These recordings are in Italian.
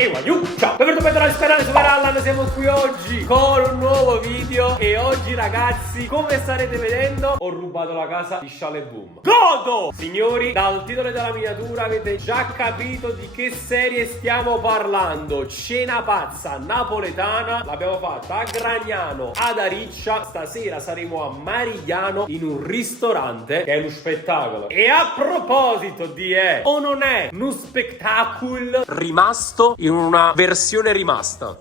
E ciao, benvenuti sul canale Super Allan, siamo qui oggi con un nuovo video. E oggi ragazzi, come starete vedendo, ho rubato la casa di Shale Boom. Godo! Signori, dal titolo della miniatura avete già capito di che serie stiamo parlando. Cena pazza napoletana, l'abbiamo fatta a Gragnano, ad Ariccia. Stasera saremo a Marigliano in un ristorante che è uno spettacolo. E a proposito di o non è uno spettacolo rimasto in una versione rimasta.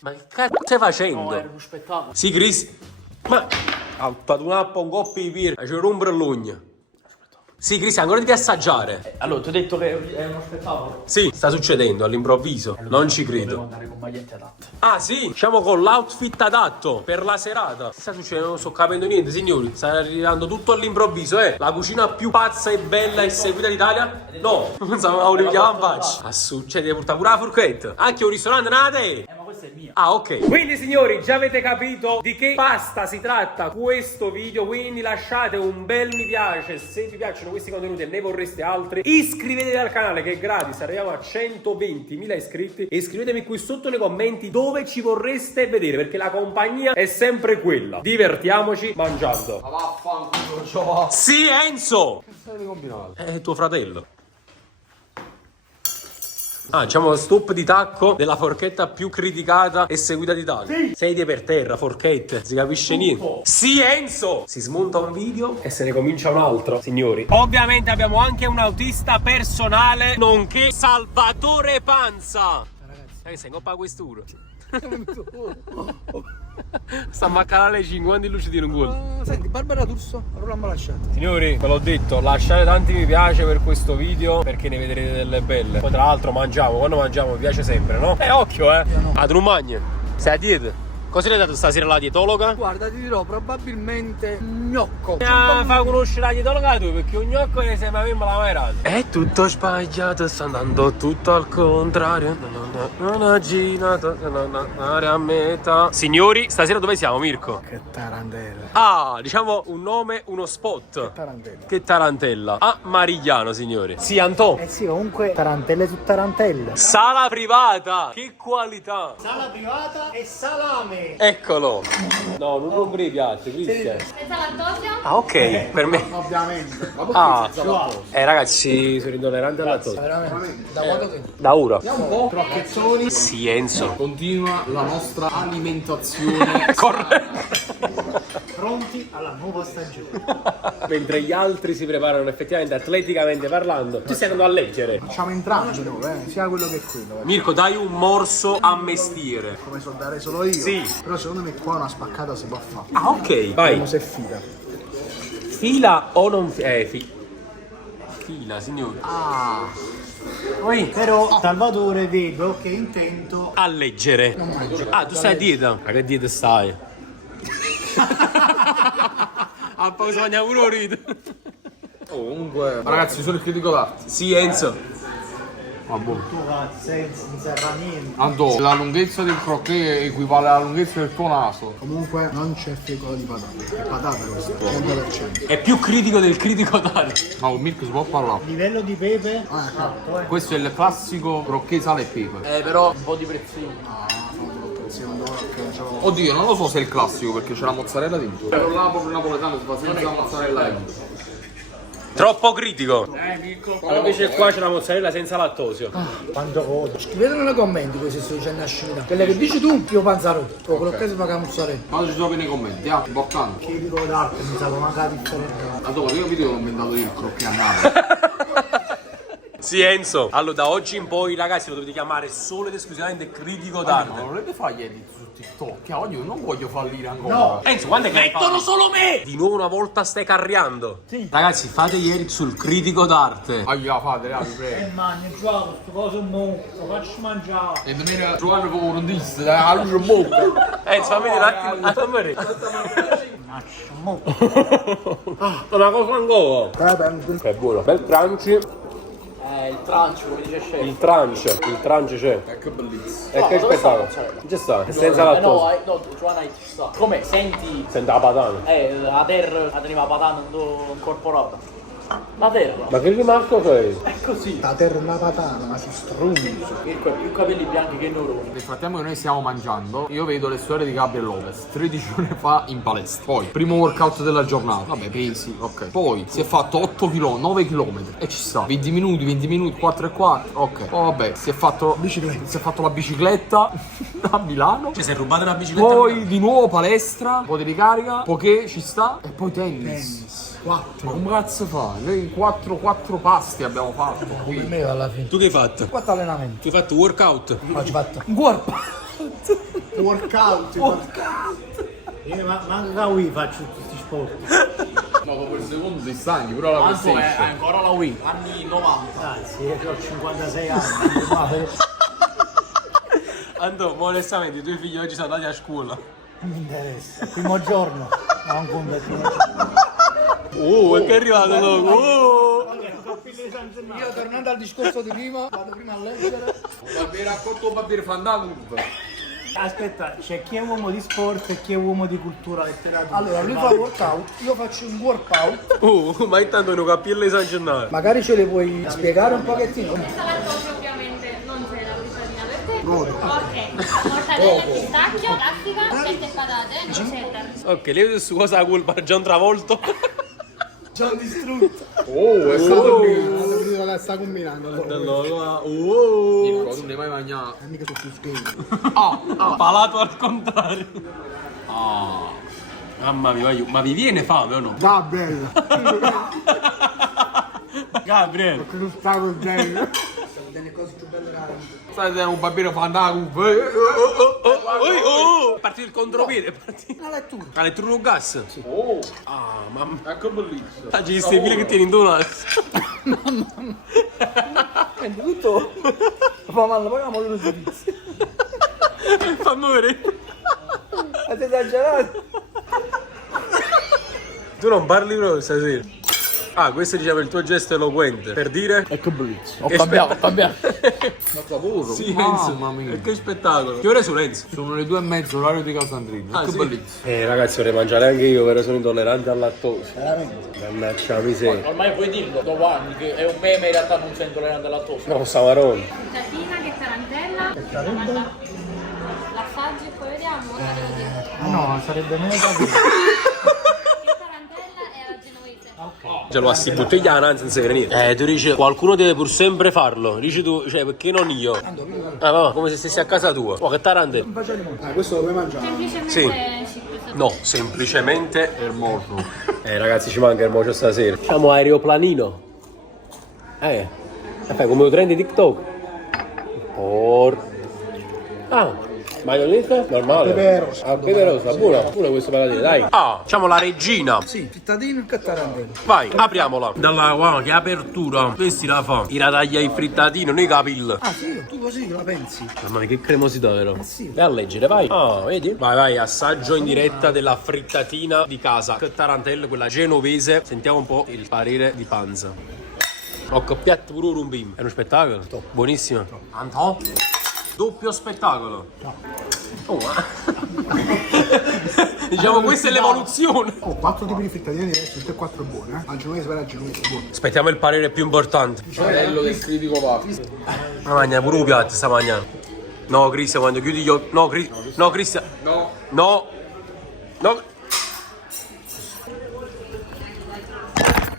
Ma che cazzo stai facendo? No, era uno spettacolo. Sì, Chris. Ma ha fatto un appo, un coppio di birra, c'è un brellugno. Sì, Cristian, ancora devi assaggiare. Allora, ti ho detto che è uno spettacolo. Sì, sta succedendo all'improvviso. Non ci credo. Devo andare con magliette adatte. Ah, sì, siamo con l'outfit adatto per la serata. Sta succedendo, non sto capendo niente, signori. Sta arrivando tutto all'improvviso, La cucina più pazza e bella e seguita d'Italia? No, non sapevamo che chiamavamo faccia. Ah, succede, devi portare pure la forchetta. Anche un ristorante nate. Ma questa è mia. Ah, ok. Quindi signori, già avete capito di che pasta si tratta questo video. Quindi lasciate un bel mi piace se vi piacciono questi contenuti e ne vorreste altri. Iscrivetevi al canale che è gratis, arriviamo a 120.000 iscritti. E scrivetemi qui sotto nei commenti dove ci vorreste vedere, perché la compagnia è sempre quella. Divertiamoci mangiando. Ma vaffanculo, ciò. Sì, Enzo! Che stai combinato? È tuo fratello. Ah, diciamo stop di tacco della forchetta più criticata e seguita d'Italia. Sì. Sedie per terra, forchette, si capisce niente. Sì, Enzo! Si smonta un video e se ne comincia un altro, signori. Ovviamente abbiamo anche un autista personale, nonché Salvatore Panza. Ragazzi, sei in coppa a questura. Sta a maccare le 50 luci di un gol. Senti, Barbara D'Urso, allora l'hanno lasciato. Signori, ve l'ho detto, lasciate tanti mi piace per questo video perché ne vedrete delle belle. Poi tra l'altro mangiamo, quando mangiamo mi piace sempre, no? Occhio, No. Ad un magno. Sei a dieta? Cosa ti hai dato stasera la dietologa? Guarda, ti dirò probabilmente gnocco. Fa conoscere la dietologa tu, perché un gnocco ne sembra a me la mairata. È tutto sbagliato, sta andando tutto al contrario. Non ha girato, non andare a metà. Signori, stasera dove siamo, Mirko? Che tarantella. Ah, diciamo un nome, uno spot. Tarantella. Che tarantella. A Marigliano, signori. Sì, Anto. Eh sì, comunque tarantelle su tarantelle. Sala privata. Che qualità. Sala privata e salame. Eccolo. No, non rompere i piatti, Cristian. Senza lattosio? Ah, ok, per me. Ovviamente. Ah, ragazzi, sono intollerante al lattosio. Veramente. Da quanto tempo? Da ora. Andiamo un po'. Crocchezzoni. Sì, Enzo. Continua la nostra alimentazione. Pronti alla nuova stagione. Mentre gli altri si preparano effettivamente atleticamente parlando, tu stai andando a leggere. Facciamo entrambi, sia quello che quello. Mirko, dai un morso a mestiere. Come so dare solo io. Sì. Però secondo me qua una spaccata si può fare. Ah, ok. Vai. Vediamo se fila. Fila o non fila, signori. Ah. Poi Però Salvatore vedo che è intento. a leggere. Non mangio. Ah, tu stai a dieta? Ma che dieta stai? A poco si mangia pure un rito. Comunque, ragazzi, sono il critico d'arte. Sì, Enzo. Ma buono. Tu senza non serve a niente. Andò, la lunghezza del croquet equivale alla lunghezza del tuo naso. Comunque non c'è frigo di patate. È patata questa, 100%. È più critico del critico d'arte. Ma con Mirko si può parlare. Livello di pepe? Ah, esatto, Questo è il classico croquet sale e pepe. però un po' di prezzino. Oddio, non lo so se è il classico perché c'è la mozzarella dentro. Però là proprio napoletano si fa senza mozzarella dentro. Troppo critico. Però invece qua c'è la mozzarella senza lattosio. Quanto coda. Scrivetelo nei commenti questo sto dicendo a scimità. Quelle che dici tu, io panzarotto. Quello che si fa con la mozzarella. Quando ci sono nei commenti, importante. Che dico d'arte, mi sa che manca la differenza. Allora, io video ho inventato io il croquet a Napoli. Sì, Enzo. Allora, da oggi in poi, ragazzi, lo dovete chiamare solo ed esclusivamente critico d'arte. Ma non volete fare gli edit su TikTok? Che oggi non voglio fallire ancora. No. Enzo, quando è che mettono solo me? Di nuovo una volta stai carriando. Sì. Ragazzi, fate gli edit sul critico d'arte. Aia, fate, vi prego. Mangia, gioco, sto coso è mo, lo faccio mangiare. E non era trovare proprio un disse, la luce in bocca. Enzo, fammi un attimo. Fammi Faccio mo. una cosa ancora. Vabbè, È buono. Bel crunchy. il trancio, come dice chef. Il trunch c'è. Che bellissimo. E che spettacolo. C'è sta, è senza lattosio. No, Giovanna ci sta. Come? Senti, Senta la patata. la terra la teneva patata incorporata. La terra. Ma che rimarco sei? È così. La terra è una patata, ma si strunza. Mirko ha più capelli bianchi che neuroni. Nel frattempo che noi stiamo mangiando, io vedo le storie di Gabriel Lopez 13 ore fa in palestra. Poi, primo workout della giornata. Vabbè, pesi, ok. Poi si è fatto 8 km, 9 km. E ci sta. 20 minuti, 4 e 4. Ok. Poi vabbè, si è fatto la bicicletta a Milano. Cioè, si è rubata la bicicletta? Poi di nuovo palestra, un po' di ricarica, poké ci sta. E poi tennis. 4. Ma come cazzo fa? Noi 4 pasti abbiamo fatto Per qui. me alla fine. Tu che hai fatto? 4 allenamenti. Tu hai fatto workout? Oggi fatto un corpo. Workout. Ma anche qui faccio tutti questi sport. Ma dopo il secondo ti stanchi, però la Tanto è PlayStation. ancora la Wii, anni 90. Ah, sì, io ho 56 anni. Andò, ma onestamente i tuoi figli oggi sono andati a scuola. Non mi interessa. Il primo giorno. Non conta il primo giorno. È che è arrivato dopo. Io tornando al discorso di prima, vado prima a leggere. Mi racconto un bambino fandango. Aspetta, c'è chi è uomo di sport e chi è uomo di cultura letteratura. Allora, lui fa workout, io faccio un workout. Ma intanto non capire le San Gennaro. Magari ce le puoi spiegare un pochettino? Senza lattosio ovviamente non c'è la frittatina per te. Ok, mortadella e pistacchio, plastica, 7 patate, ricetta. Ok, lei su cosa la colpa? John Travolto. Già distrutto. Oh, è stato La sta combinando. Allora, Nico, tu ne hai mai mangiato? Mica sono più schifo. palato al contrario. Mamma mia, ma vi viene fame o no? Da bella. Gabriele. Non sta con bene. Delle cose più belle rare. Stai da un bambino fandango. È partito il contropiede, è partito. La lettura. La lettura un gas? Oh, Ah, mamma. ecco bellissimo. Ah, ci stai che tieni in donuts. Prendi tutto. Fa male, paghiamo lo servizio. Fammi vedere. Ma sei esagerato. Tu non parli proprio stasera. Ah, questo diciamo il tuo gesto eloquente. Per dire? Ecco bellissimo. Che cambiato. Ma favore, Sì, mamma Enzo. mia. E che spettacolo. Che ore sono Enzo? Sono le 2:30, orario di Casandrino. Ah, Ecco sì? bellissimo. Ragazzi, vorrei mangiare anche io, però sono intollerante al lattosio. Veramente. Mannaggia la miseria. Ormai puoi dirlo dopo anni che è un meme, in realtà non sei intollerante alla lattosio. No, Samarone. Frittatina, che tarantella. L'assaggi e poi vediamo. Ora devo dire. No, sarebbe meglio capire. Che tarantella è alla genovese. Ce lo assi bottigliano, anzi non si vede niente. Tu dici, qualcuno deve pur sempre farlo. Dici tu, cioè, perché non io? Ah, va, come se stessi a casa tua. Oh, che tarante. Questo lo puoi mangiare. Semplicemente Sì. cips. No, semplicemente Ermoso. ragazzi, ci manca il mocio stasera. Facciamo aeroplanino. Fai come lo trend di TikTok. Maionese? Normale. Peperosa. Ah, peperosa, buona. Pure questo patatine, dai. Facciamo la regina. Sì, frittadino e tarantella. Vai, apriamola. Dalla, wow, che apertura. Questi la fa. I taglia i frittatino, noi capilla. Ah sì, tu così la pensi? Mamma mia, che cremosità, vero? sì. E a leggere, vai. Vedi? Vai, assaggio in diretta della frittatina di casa. Che tarantella, quella genovese. Sentiamo un po' il parere di Panza. Ho coppiato pure un bim. È uno spettacolo? Buonissimo. Antò? Doppio spettacolo. Diciamo questa è l'evoluzione. Ho 4 tipi di frittatine diverse, tutte e 4 buone. La genovese per la genovese, buono. Aspettiamo il parere più importante. Bello del critico papà. Ma mangia pure un piatto, sta mangiando. No, Cristian, quando chiudi gli occhi. No, Cristian. No. No.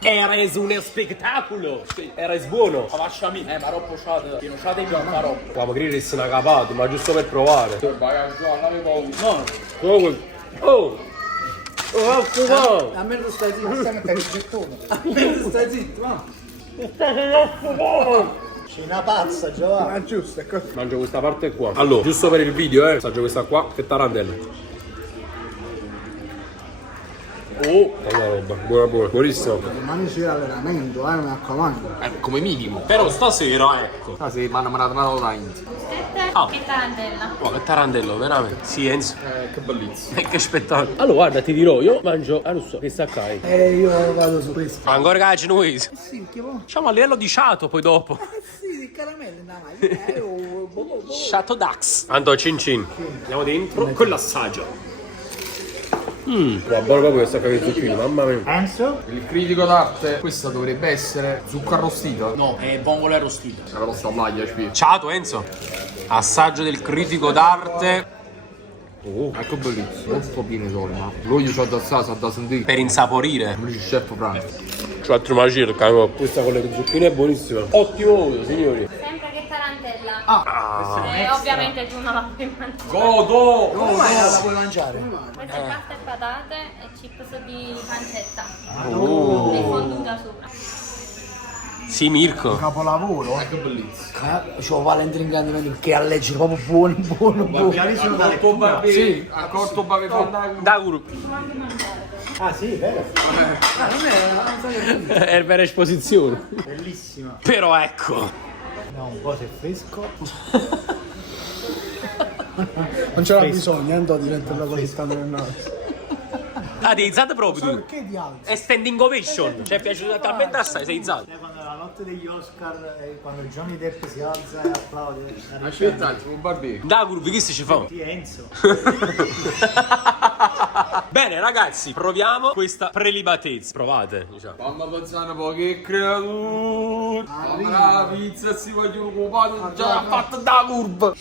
Eres un spettacolo. Eres buono. Ma lasciami. Ma troppo ciate. Che non ciate in bianca roba. Ma magari resti una capata, ma giusto per provare. Vai a giocare, non avevo Oh. Oh, Almeno tu stai zitto, stai mettendo il gettone. Almeno tu stai zitto, va. Sei una pazza, Giovanni. Ma giusto, è così. Mangio questa parte qua. Allora, giusto per il video, assaggio questa qua, che tarantella. Oh, tanta roba, buona, buonissimo. Domani sera allenamento, mi raccomando. come minimo. Però stasera, ecco. Stasera mi hanno dato da Inti. Che tarantella. Oh, che tarantello, veramente. Sì, Enzo. Che bellissimo. Che spettacolo. Allora, guarda, ti dirò, io mangio, non so, che sta qua. Io vado su questo. Ancora che la genovese. Sì, che vuoi? Facciamo a livello di ciato poi dopo. Sì, di caramelle, Chateau Dax. Anto, cin cin. Andiamo dentro con l'assaggio. buono proprio questa cavolo zucchino, mamma mia. Enzo? Il critico d'arte, questa dovrebbe essere zucca arrostita. No, è vongole arrostite. La rossa maglia, spie. Ciao Enzo. Assaggio del critico d'arte Ecco bellissimo, un po' pieno solo, ma lui io c'ho da sa da sentire. per insaporire. Lui c'è chef Frank. C'ho altro una circa, no? Questa con le zucchine è buonissima. Ottimo voto, signori. Sempre che tarantella. E ovviamente tu non la puoi mangiare. Godo! Come mai non la puoi mangiare? Queste pasta e patate e chips di pancetta. E fonduta sopra. Sì, Mirko. Capolavoro. Ecco bellissimo. C'ho Valentino Grandi che a leggere proprio buono. Guardiani sono da lettura. Sì, accorto bave Da gruppo. Ah sì, vero? È vera esposizione. Bellissima. Però ecco. No, un po' se è fresco. Non c'era bisogno, andò a diventare una cosa stanno nel naso. Ah, ti izzate proprio tu. Perché di alto? È standing ovation. Cioè, è piaciuto talmente assai, sei izzato. Quando è la notte degli Oscar, quando Johnny Depp si alza e applaude. Aspetta, c'è un barbecue. Da gruppo, che si ci fa? Di Enzo. Bene, ragazzi, proviamo questa prelibatezza. Provate, diciamo. Mamma Pazzana, poi che creatura! La pizza si vogliono occupare, già fatta da curva!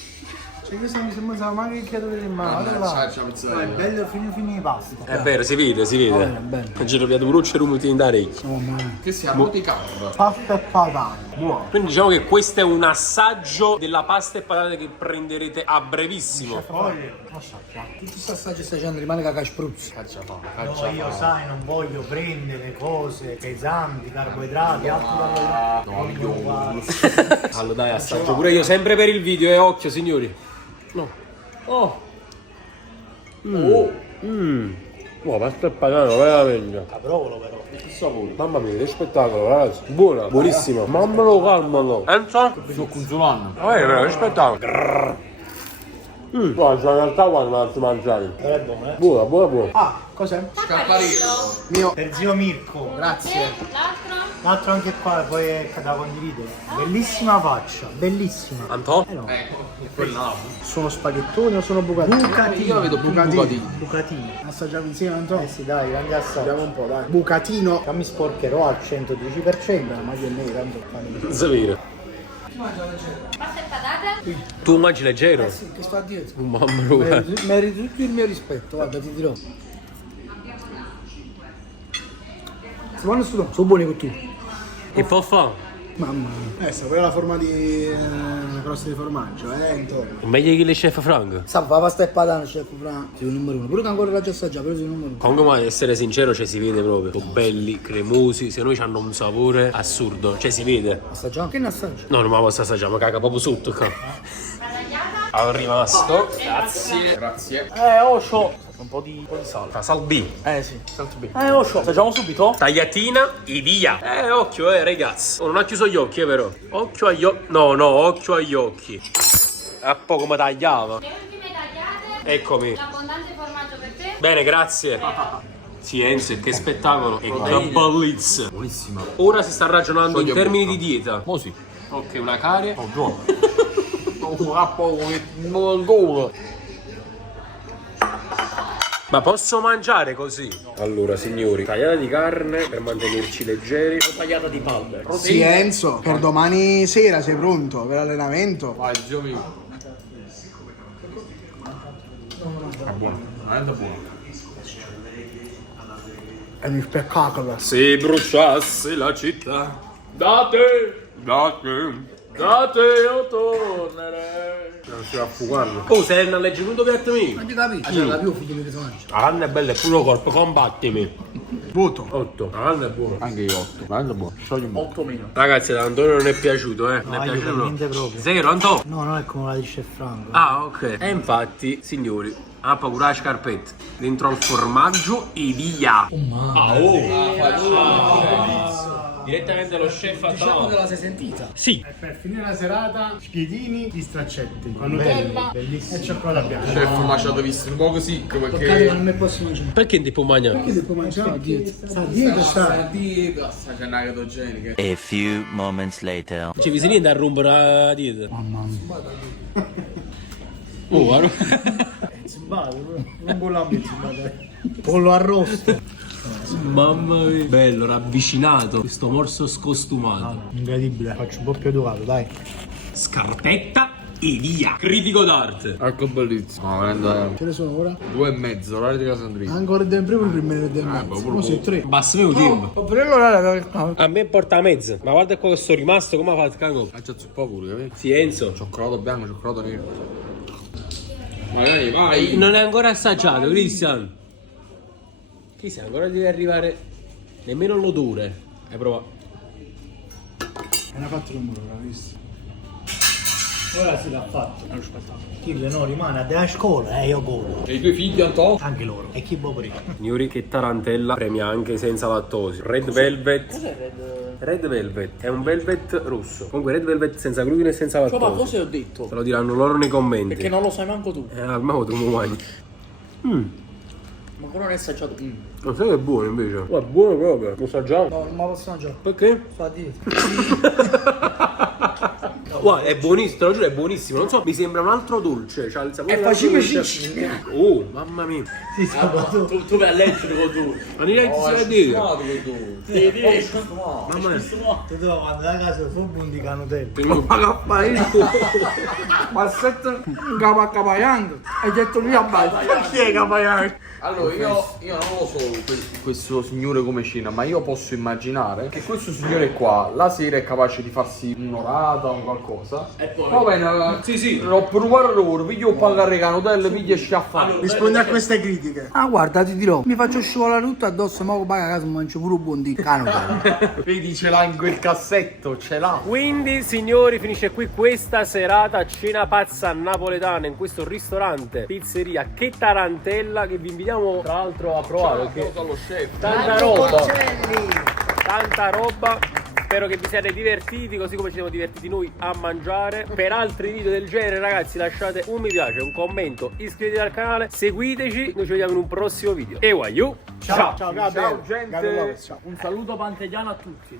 Cioè questo mi sembra mai che chiedo delle mani. È bello fino di pasta. È vero, si vede, si vede. bene. Giro via due rucce rumiti in orecchio. Che sia roti carne. Pasta e patate. Buono. Quindi diciamo che questo è un assaggio della pasta e patate che prenderete a brevissimo. Poi, non so, Tutti questi assaggi stai facendo rimane che spruzzi. no, io sai, non voglio prendere cose pesanti, carboidrati, altri voglio uguali. Allora dai, assaggio pure io sempre per il video, occhio signori. No. Oh. Pasta e patate, veramente. Provalo però. Mamma mia, che spettacolo, ragazzi. Buona, buonissima. Mamma lo calmano. Enzo? Sto consolando. Che spettacolo. Guarda, in realtà quando la mangiare. Però è buono, eh. Buona. Ah, cos'è? Scapparino. Per zio Mirko. Grazie. L'altro? L'altro anche qua, poi è da condividere. Bellissima faccia, bellissima. Antò? No. Ecco, quella. Sono spaghettoni o sono bucatini? Bucatini. Io la vedo più bucatini. Bucatini. Assaggiamo insieme, Antonio? Eh sì, dai, grandi assaggi. Andiamo un po', dai. Bucatino. Mi sporcherò al 110%, ma io ne tanto fanno. Zavire. Pasta e patate? Tu mangi leggero? Sì, che sto a dietro. Mamma mia. Meriti tutto il mio rispetto, guarda, ti dirò. Buono sono buoni con tu. Che può fare? Mamma mia. Sta quella è la forma di crosta di formaggio, Antonio. Meglio che le chef Frank. Sa, fa pasta e patate, chef Frank. Sei il numero uno. Pure che ancora l'ha già assaggiato, però sei il numero uno. Comunque, ma essere sincero, cioè si vede proprio. Sono belli, cremosi, se noi hanno un sapore assurdo. Cioè si vede. Assaggiamo? Che ne assaggio? No, non me la posso assaggiare, ma caga proprio sotto qua. Al rimasto. Grazie. Osho. Un po' di sale. Salbì. Sì. Salto B. Osho. Assaggiamo subito? Tagliatina e via. Occhio, ragazzi. Oh, non ha chiuso gli occhi, però. Occhio agli occhi. No, occhio agli occhi. A poco come tagliava. Le ultime tagliate. Eccomi. L'abbondante formaggio per te. Bene, grazie. Sì, Enzo, che spettacolo. E che bellezza. Buonissima. Ora si sta ragionando in Soglia termini bocca. di dieta. Oh sì. Ok, una carie. Oh, buono. Un po' come un gol. Ma posso mangiare così? Allora, signori, tagliata di carne per mantenerci leggeri. Tagliata di palme. Sì, Enzo, per domani sera sei pronto per l'allenamento? Vai, zio mio. È buono, veramente buono. È un spettacolo. Se bruciasse la città, date, io tornerei. Non si va a fugare. Oh, sei un leggiuto piatto mio. Non ti capisci? C'è la più figlio che ti mangia. La carne è bella, è puro corpo, combattimi. Voto. 8. La carne è buona. Anche io 8. Veramente buono. Sciogli un po'. 8 meno. Ragazzi, da Antonio non è piaciuto, Non è io per piaciuto. niente proprio. Zero, Antonio. No, non è come la di Chef Franco. Ah, ok. E infatti, signori, ha paura la scarpetta. Dentro al formaggio e via. Direttamente lo chef a Diciamo che la sei sentita. Sì. E per finire la serata, spiedini di straccetti. Con Nutella. Bellissimo. E cioccolata bianca. Chef, ma ci avete visto un po' così Perché perché. non mi posso mangiare. Perché non ti può mangiare? Perché devo mangiare? Sta dietro, sta. dieta, sta cena chetogenica. A few moments later. Ci vi niente a rompere la dieta. Mamma mia. Oh, guarda. Vado, non con la mezza, pollo arrosto. Mamma mia. Bello, ravvicinato. Questo morso scostumato. Incredibile, faccio un po' più educato, dai. Scarpetta e via. Critico d'arte. Ecco bellissimo. No, veramente. Ce ne sono ora? 2,5, orario di Casandrino. Ancora del primo il primo del mezzo. pure Mo sei tre. Basta mio tempo. Ho preso l'orario. A me porta a mezzo. Ma guarda qua che sono rimasto, come ha fatto il cango. C'è zuppa pure, capito? Sì, Enzo. Cioccolato bianco, cioccolato nero. Vai, vai. Non è ancora assaggiato, Cristian. Cristian, ancora deve arrivare nemmeno l'odore. Hai provato? Ne ha fatto il muro, l'ha visto. Ora si l'ha fatto. Chi no, rimane a scuola, io godo. E i tuoi figli, Anto? Anche loro. E chi può prima? Signori, che tarantella premia anche senza lattosi. Red Velvet. Cos'è Red? Red Velvet è un velvet rosso. Comunque Red Velvet senza glutine e senza Cioè, lattosio. ma cosa ho detto? Te lo diranno loro nei commenti. Perché non lo sai manco tu. Al mago tu mi mangi. Ma ancora non è assaggiato. Non sai che è buono invece? Ma è buono proprio. Lo assaggiamo? No, non me la posso mangiare. Perché? Sto a dieta. Guarda, è buonissimo, te lo giuro, è buonissimo. Non so, mi sembra un altro dolce. C'ha il sapore. E facciamo dell'altro cincin. dolce. Oh, mamma mia. Si sabato. Tu vai a leggere con tu. Ma non si a dire. Mamma mia. Tu devi andare a casa fu buon di canotelle. Passetto Capaiang. Hai detto lui a base. Chi è Capaiang? Allora, io non lo so questo signore come cena, ma io posso immaginare che questo signore qua la sera è capace di farsi un'orata o qualcosa. E poi? Va bene, Sì. l'ho provato loro, piglio pagare canotelle, piglio e a fare. Rispondi a queste critiche. Ah, guarda, ti dirò, mi faccio scivolare tutto addosso, ma paga a casa e mangio pure un buon di cane. Vedi, ce l'ha in quel cassetto, ce l'ha. Quindi, signori, finisce qui questa serata cena pazza napoletana in questo ristorante, pizzeria Che Tarantella, che vi invitiamo tra l'altro a provare. Perché Allo chef. tanta roba. Spero che vi siate divertiti così come ci siamo divertiti noi a mangiare. Per altri video del genere, ragazzi, lasciate un mi piace, un commento, iscrivetevi al canale, seguiteci. Noi ci vediamo in un prossimo video. E Ciao. Ciao, Gabriele. Ciao, gente. Gabriele Lopez, ciao. Un saluto pantegliano a tutti.